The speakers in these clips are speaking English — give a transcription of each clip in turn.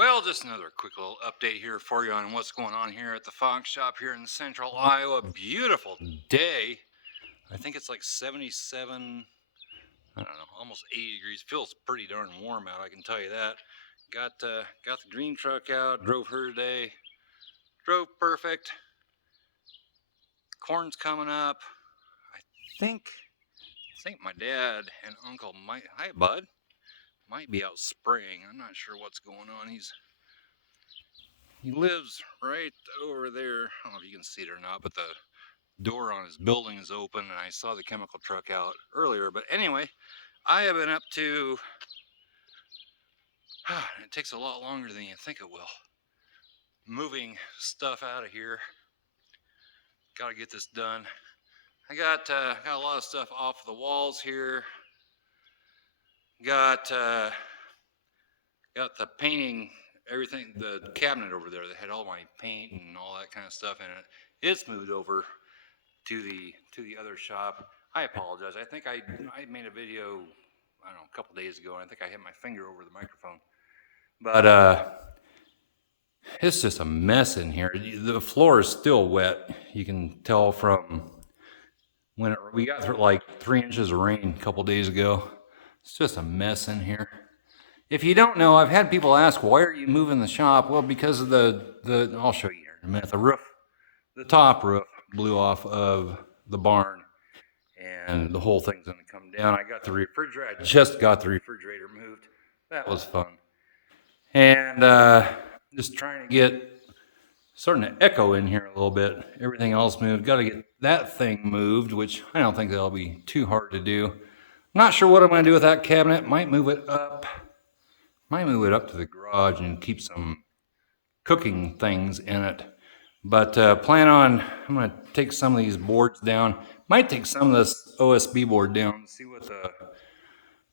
Well, just another quick little update here for you on what's going on here at the Fox Shop here in central Iowa. Beautiful day. I think it's like 77, I don't know, almost 80 degrees. Feels pretty darn warm out, I can tell you that. Got the green truck out, drove her today. Drove perfect. Corn's coming up. I think my dad and uncle might, hi bud, might be out spraying. I'm not sure what's going on. He lives right over there. I don't know if you can see it or not, but the door on his building is open, and I saw the chemical truck out earlier. But anyway, I have been up to, it takes a lot longer than you think it will, moving stuff out of here. Got to get this done. I got a lot of stuff off the walls here. Got the painting, everything, the cabinet over there that had all my paint and all that kind of stuff in it. It's moved over to the other shop. I apologize. I think I made a video, I don't know, a couple days ago, and I think I hit my finger over the microphone. But it's just a mess in here. The floor is still wet. You can tell from when we got through like 3 inches of rain a couple days ago. It's just a mess in here. If you don't know, I've had people ask, why are you moving the shop? Well, because of the I'll show you here in a minute. The roof, the top roof blew off of the barn, and the whole thing's gonna come down. I just got the refrigerator moved. That was fun. And just trying to get, starting to echo in here a little bit. Everything else moved. Got to get that thing moved, which I don't think that'll be too hard to do. Not sure what I'm going to do with that cabinet. Might move it up to the garage and keep some cooking things in it. But I'm going to take some of these boards down. Might take some of this OSB board down, see what the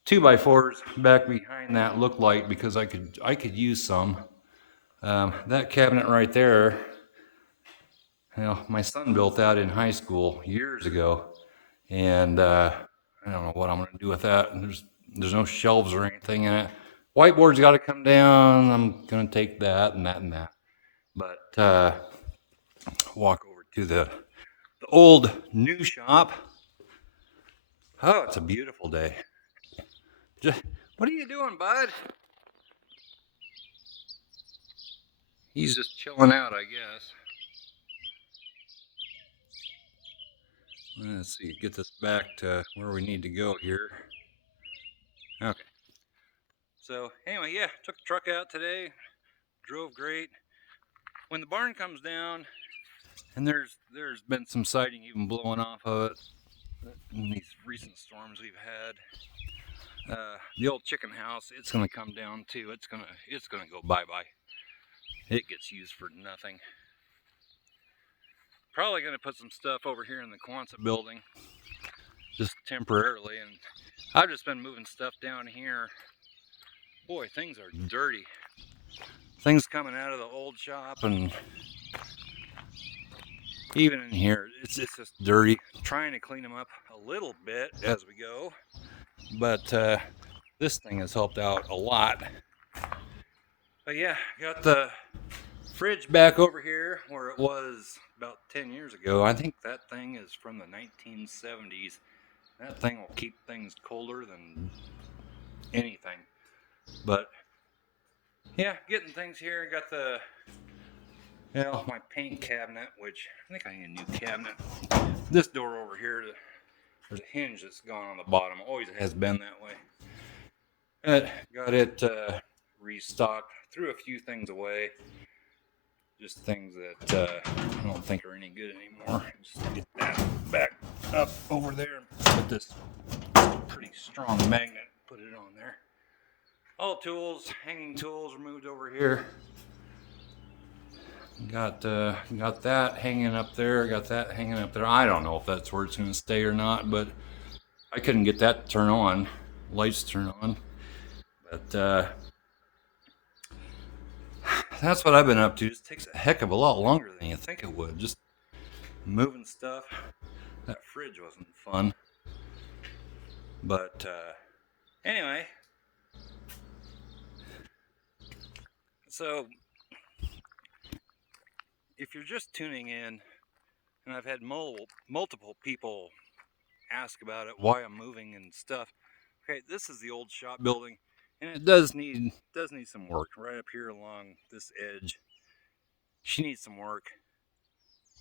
2x4s back behind that look like, because I could use some. That cabinet right there, my son built that in high school years ago, and I don't know what I'm going to do with that. There's no shelves or anything in it. Whiteboard's got to come down. I'm going to take that and that and that. But walk over to the old new shop. Oh, it's a beautiful day. What are you doing, bud? He's just chilling out, I guess. Let's see, get this back to where we need to go here. Okay. So anyway, yeah, took the truck out today, drove great. When the barn comes down, and there's been some siding even blowing off of it in these recent storms we've had. The old chicken house, it's gonna come down too. It's gonna go bye-bye. It gets used for nothing. Probably gonna put some stuff over here in the Quonset building, just temporarily, and I've just been moving stuff down here. Boy, things are dirty. Things coming out of the old shop, and even in here, it's just dirty. Trying to clean them up a little bit as we go, but this thing has helped out a lot. But yeah, got the fridge back over here where it was about 10 years ago. I think that thing is from the 1970s. That thing will keep things colder than anything. But yeah, getting things here. Got my paint cabinet, which I think I need a new cabinet. This door over here, there's a hinge that's gone on the bottom. Always has been that way. Got it restocked. Threw a few things away. Just things that I don't think are any good anymore. Just get that back up over there and put this pretty strong magnet, put it on there. All tools, hanging tools are moved over here. Got that hanging up there. Got that hanging up there. I don't know if that's where it's going to stay or not, but I couldn't get that to turn on. Lights turn on. But that's what I've been up to. It takes a heck of a lot longer than you think it would. Just moving stuff. That fridge wasn't fun. But anyway, let's So, if you're just tuning in, and I've had multiple people ask about it, why I'm moving and stuff. Okay, this is the old shop building, and it does need some work right up here along this edge. She needs some work.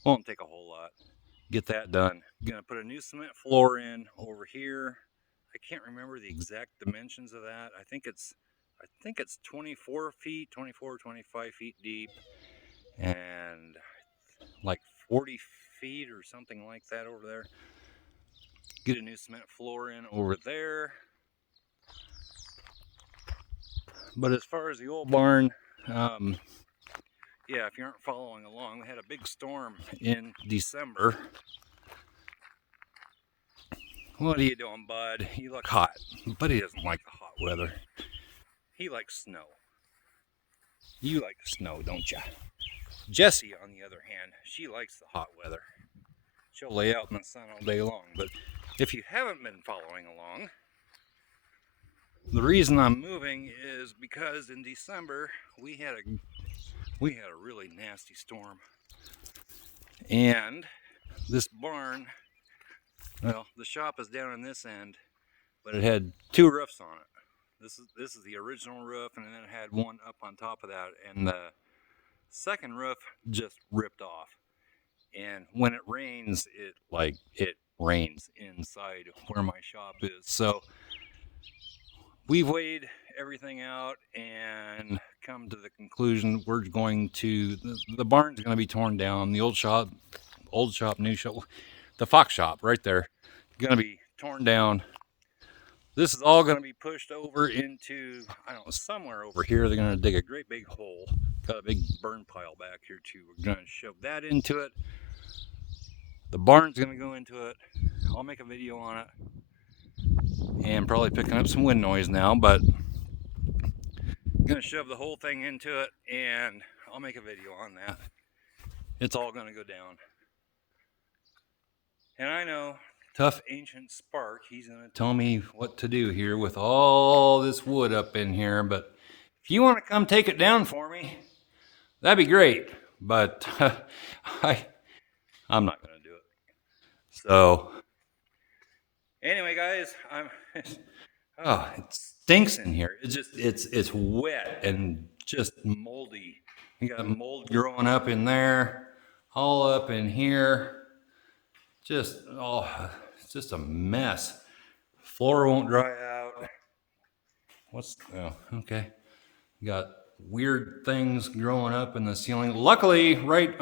Won't take a whole lot. Get that done. Gonna put a new cement floor in over here. I can't remember the exact dimensions of that. I think it's 24 feet, 24, 25 feet deep, and like 40 feet or something like that over there. Get a new cement floor in over there. But as far as the old barn, yeah, if you aren't following along, we had a big storm in December. What are you doing, bud? You look hot. But he doesn't like the hot weather. He likes snow. You like the snow, don't you? Jessie, on the other hand, she likes the hot weather. She'll lay out in the sun all day long. But if you haven't been following along, the reason I'm moving is because in December we had a really nasty storm. And this barn, well, the shop is down on this end, but it had two roofs on it. This is the original roof, and then it had one up on top of that, and the second roof just ripped off. And when it rains, it rains inside where my shop is. So we've weighed everything out and come to the conclusion we're going to the barn's going to be torn down. The old shop, new shop, the Fox shop right there, going to be torn down. This is all going to be pushed over into, I don't know, somewhere over here. They're going to dig a great big hole. Got a big burn pile back here too. We're going to shove that into it. The barn's going to go into it. I'll make a video on it. And probably picking up some wind noise now, but I'm going to shove the whole thing into it, and I'll make a video on that. It's all going to go down. And I know Tough Ancient Spark, he's going to tell me what to do here with all this wood up in here, but if you want to come take it down for me, that'd be great. But I'm not going to do it. So anyway, guys, it stinks in here. It's wet and just moldy. You got mold growing up in there, all up in here. It's just a mess. Floor won't dry out. Okay. You got weird things growing up in the ceiling. Luckily, right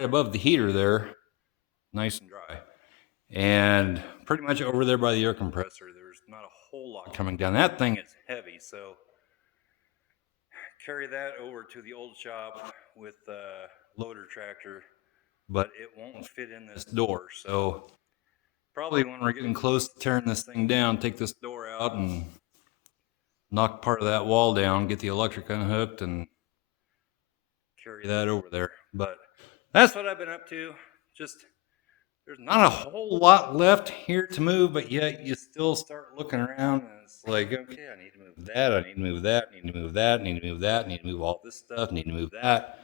above the heater there, nice and dry. And pretty much over there by the air compressor, there's not a whole lot coming down. That thing is heavy, so carry that over to the old shop with the loader tractor, but it won't fit in this door. So probably when we're getting close to tearing this thing down, take this door out and knock part of that wall down, get the electric unhooked, and carry that over there. But that's what I've been up to. Just there's not a whole lot left here to move, but yet you still start looking around and it's like, okay, I need to move that, I need to move that, I need to move that, I need to move that, I need to move all this stuff, I need to move that.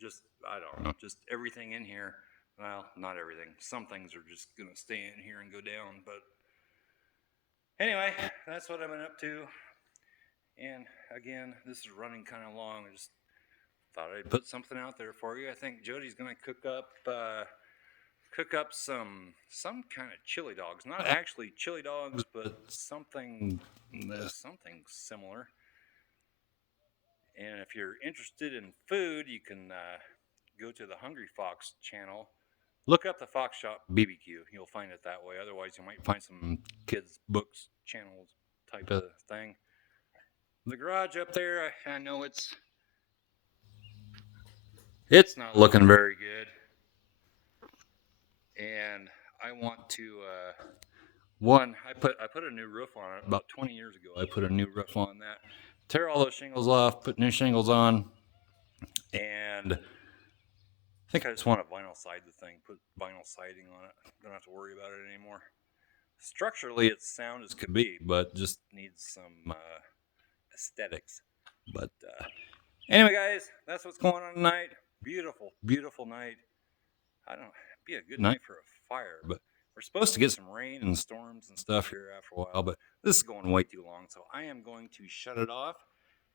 Just, I don't know, just everything in here. Well, not everything. Some things are just going to stay in here and go down. But anyway, that's what I've been up to. And again, this is running kind of long. I just thought I'd put something out there for you. I think Jody's going to cook up some kind of chili dogs. Not actually chili dogs, but something similar. And if you're interested in food, you can go to the Hungry Fox channel. Look up the Fox Shop BBQ. You'll find it that way. Otherwise, you might find some kids' books channel type of thing. The garage up there, I know it's not looking very good. And I want to I put a new roof on it about 20 years ago. I put a new roof on that. Tear all those shingles off, put new shingles on, and I think I just want to vinyl side the thing, put vinyl siding on it. Don't have to worry about it anymore. Structurally, it's sound as could be, but just needs some aesthetics. But anyway, guys, that's what's going on tonight. Beautiful, beautiful night. I don't know, it'd be a good night for a fire, but we're supposed to get some rain and storms and stuff here after a while, but this is going way too long, so I am going to shut it off,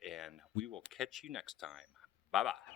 and we will catch you next time. Bye-bye.